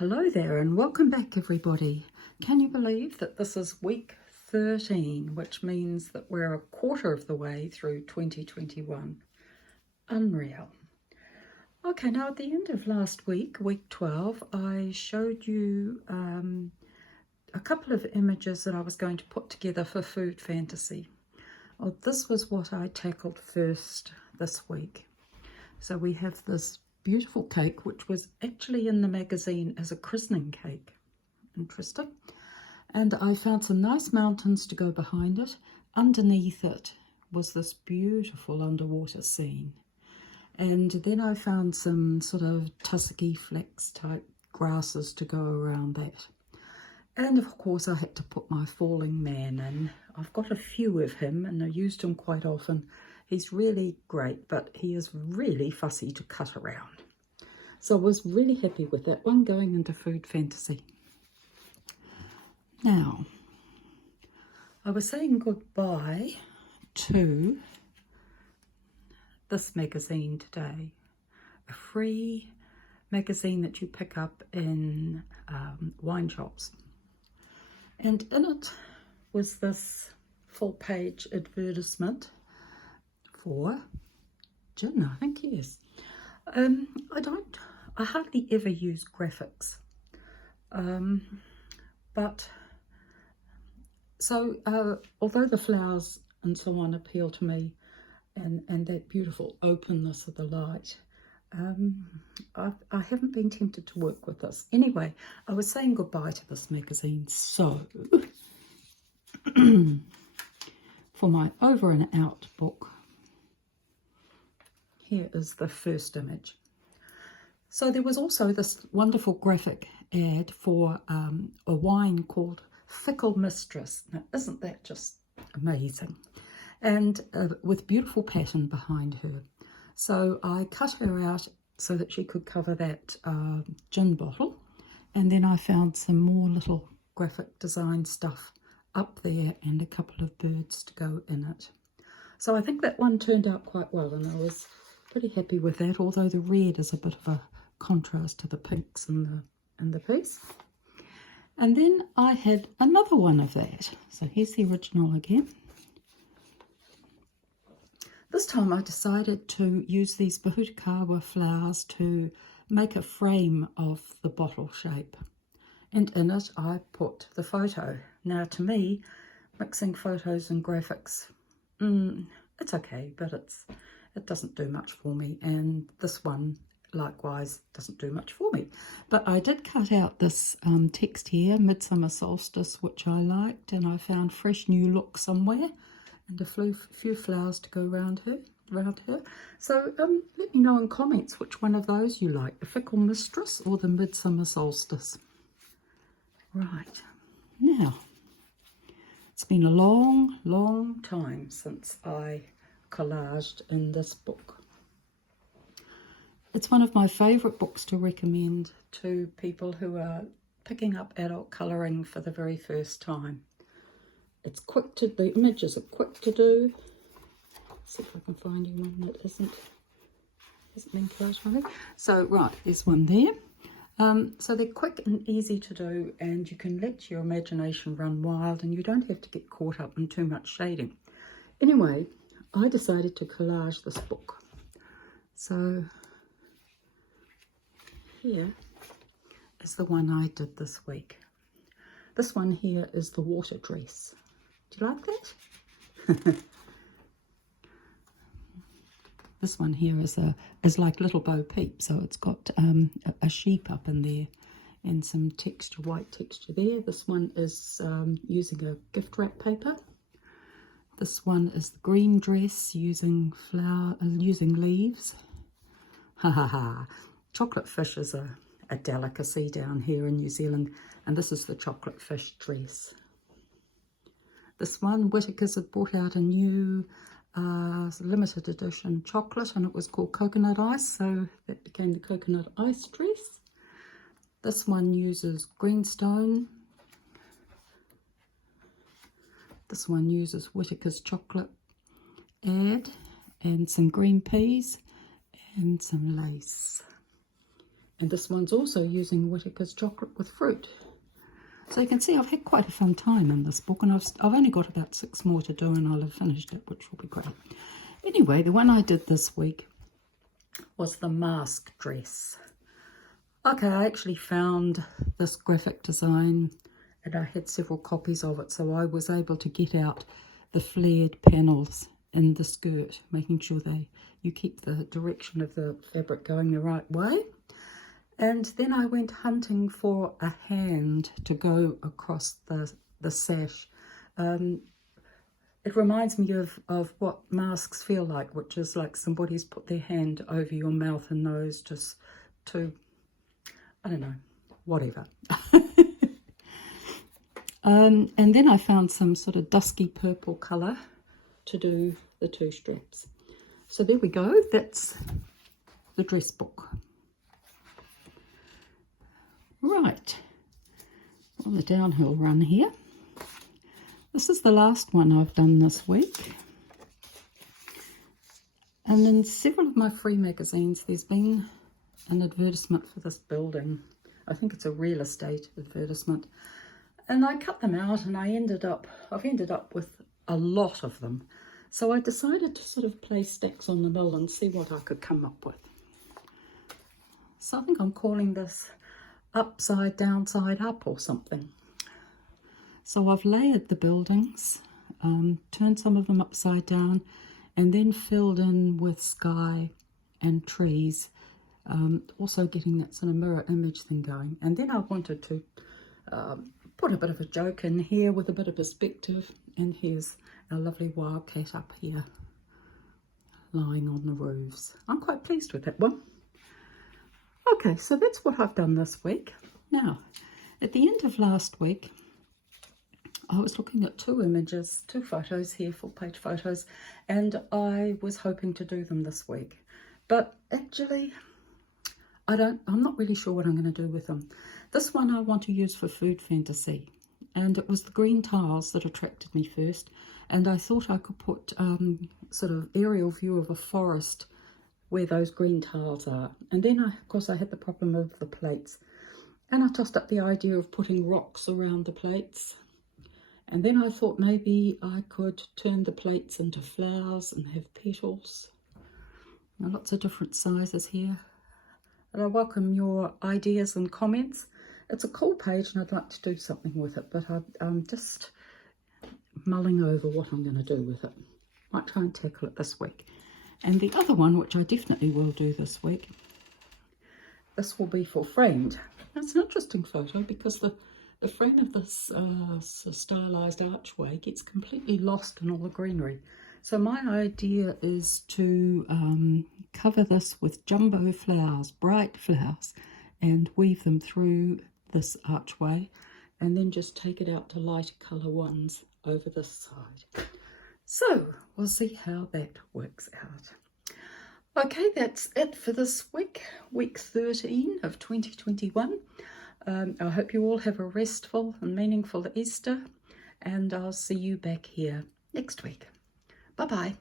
Hello there and welcome back everybody. Can you believe that this is week 13, which means that we're a quarter of the way through 2021. Unreal. Okay, now at the end of last week, week 12, I showed you a couple of images that I was going to put together for Food Fantasy. Well, this was what I tackled first this week. So we have this beautiful cake, which was actually in the magazine as a christening cake. Interesting. And I found some nice mountains to go behind it. Underneath it was this beautiful underwater scene. And then I found some sort of tussocky flax type grasses to go around that. And of course I had to put my falling man in. I've got a few of him and I used him quite often. He's really great, but he is really fussy to cut around. So I was really happy with that one going into Food Fantasy. Now, I was saying goodbye to this magazine today. A free magazine that you pick up in wine shops. And in it was this full-page advertisement for gin, I think, yes. I hardly ever use graphics. Although the flowers and so on appeal to me and that beautiful openness of the light, I haven't been tempted to work with this. Anyway, I was saying goodbye to this magazine, so for my over and out book, here is the first image. So there was also this wonderful graphic ad for a wine called Fickle Mistress. Now, isn't that just amazing? And with beautiful pattern behind her. So I cut her out so that she could cover that gin bottle. And then I found some more little graphic design stuff up there and a couple of birds to go in it. So I think that one turned out quite well and I was pretty happy with that, although the red is a bit of a contrast to the pinks in the piece. And then I had another one of that. So here's the original again. This time I decided to use these Bahutakawa flowers to make a frame of the bottle shape. And in it I put the photo. Now to me, mixing photos and graphics, it's okay, but it doesn't do much for me. And this one likewise doesn't do much for me. But I did cut out this text here, Midsummer Solstice, which I liked, and I found Fresh New Look somewhere and a few flowers to go around her. So let me know in comments which one of those you like, the Fickle Mistress or the Midsummer Solstice. Right, now it's been a long time since I collaged in this book. It's one of my favourite books to recommend to people who are picking up adult colouring for the very first time. It's quick to, the images are quick to do. Let's see if I can find you one that hasn't been collaged already. So right, there's one there. So they're quick and easy to do, and you can let your imagination run wild and you don't have to get caught up in too much shading. Anyway, I decided to collage this book. So here is the one I did this week. This one here is the water dress. Do you like that? This one here is like Little Bo Peep, so it's got a sheep up in there and some texture, white texture there. This one is using a gift wrap paper. This one is the green dress using leaves. Ha ha ha. Chocolate fish is a delicacy down here in New Zealand, and this is the chocolate fish dress. This one, Whittaker's had brought out a new limited edition chocolate, and it was called Coconut Ice, so that became the Coconut Ice dress. This one uses greenstone. This one uses Whittaker's chocolate ad and some green peas and some lace. And this one's also using Whittaker's chocolate with fruit. So you can see I've had quite a fun time in this book, and I've only got about 6 more to do and I'll have finished it, which will be great. Anyway, the one I did this week was the mask dress. Okay, I actually found this graphic design and I had several copies of it, so I was able to get out the flared panels in the skirt, making sure you keep the direction of the fabric going the right way. And then I went hunting for a hand to go across the sash. It reminds me of what masks feel like, which is like somebody's put their hand over your mouth and nose just to, I don't know, whatever. And then I found some sort of dusky purple colour to do the 2 straps. So there we go, that's the dress book. Right, on the downhill run here. This is the last one I've done this week. And in several of my free magazines, there's been an advertisement for this building. I think it's a real estate advertisement. And I cut them out and I've ended up with a lot of them. So I decided to sort of play stacks on the mill and see what I could come up with. So I think I'm calling this upside downside up or something. So I've layered the buildings, turned some of them upside down, and then filled in with sky and trees, also getting that sort of mirror image thing going. And then I wanted to put a bit of a joke in here with a bit of perspective, and here's our lovely wildcat up here lying on the roofs. I'm quite pleased with that one. Okay, so that's what I've done this week. Now, at the end of last week, I was looking at 2 images, 2 photos here, full page photos, and I was hoping to do them this week. But actually, I'm not really sure what I'm going to do with them. This one I want to use for food fantasy, and it was the green tiles that attracted me first, and I thought I could put sort of aerial view of a forest where those green tiles are. And then of course I had the problem of the plates, and I tossed up the idea of putting rocks around the plates. And then I thought maybe I could turn the plates into flowers and have petals. Now, lots of different sizes here. And I welcome your ideas and comments. It's a cool page and I'd like to do something with it, but I'm just mulling over what I'm going to do with it. Might try and tackle it this week. And the other one, which I definitely will do this week, this will be for framed. That's an interesting photo because the frame of this stylised archway gets completely lost in all the greenery. So my idea is to cover this with jumbo flowers, bright flowers, and weave them through this archway, and then just take it out to lighter colour ones over this side. So we'll see how that works out. Okay, that's it for this week, week 13 of 2021. I hope you all have a restful and meaningful Easter, and I'll see you back here next week. Bye-bye.